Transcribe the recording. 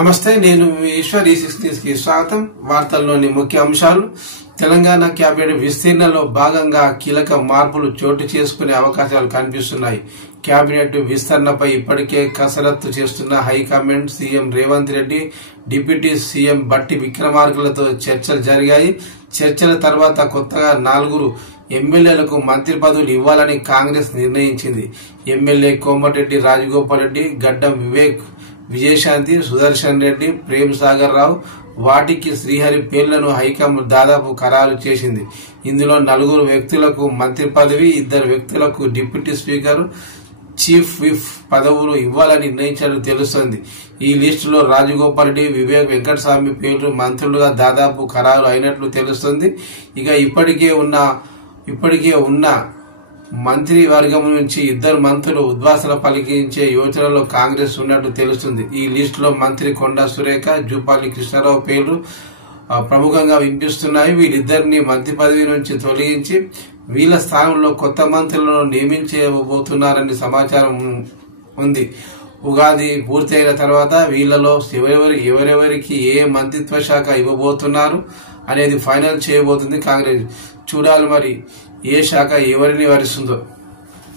నమస్తే, నేను ఈశ్వర్. ఈ స్వాగతం. వార్తల్లోని ముఖ్య అంశాలు. తెలంగాణ కేబినెట్ విస్తీర్ణలో భాగంగా కీలక మార్పులు చోటు చేసుకునే అవకాశాలు కనిపిస్తున్నాయి. కేబినెట్ విస్తరణపై ఇప్పటికే కసరత్తు చేస్తున్న high command CM Revanth Reddy, deputy CM బట్టి విక్రమార్కలతో చర్చలు జరిగాయి. చర్చల తర్వాత కొత్తగా 4 ఎమ్మెల్యేలకు మంత్రి పదవులు ఇవ్వాలని కాంగ్రెస్ నిర్ణయించింది. ఎమ్మెల్యే కోమటిరెడ్డి రాజగోపాల్ రెడ్డి, గడ్డం వివేక్, విజయశాంతి, సుదర్శన్ రెడ్డి, ప్రేమ్ సాగర్ రావు, వాటికి శ్రీహరి పేర్లను హైకమాండ్ దాదాపు ఖరారు చేసింది. ఇందులో 4 వ్యక్తులకు మంత్రి పదవి, 2 వ్యక్తులకు డిప్యూటీ స్పీకర్, చీఫ్ విప్ పదవులు ఇవ్వాలని నిర్ణయించినట్లు తెలుస్తోంది. ఈ లిస్టులో రాజగోపాల్ రెడ్డి, వివేక్ వెంకటస్వామి పేర్లు మంత్రులుగా దాదాపు ఖరారు అయినట్లు తెలుస్తోంది. ఇక ఇప్పటికే ఉన్న మంత్రి వర్గం నుంచి 2 మంత్రులు ఉద్వాసన పలికించే యోచనలో కాంగ్రెస్ ఉన్నట్టు తెలుస్తుంది. ఈ లిస్టులో మంత్రి కొండా సురేఖ, జూపల్లి కృష్ణారావు పేర్లు ప్రముఖంగా వినిపిస్తున్నాయి. వీళ్ళిద్దరిని మంత్రి పదవి నుంచి తొలగించి వీళ్ళ స్థానంలో కొత్త మంత్రులను నియమించబోతున్నారని సమాచారం ఉంది. ఉగాది పూర్తయిన తర్వాత వీళ్లలో ఎవరెవరికి ఏ మంత్రిత్వ శాఖ ఇవ్వబోతున్నారు అనేది ఫైనల్ చేయబోతుంది కాంగ్రెస్. చూడాలి మరి ఏ శాఖ ఎవరిని వరిస్తుందో.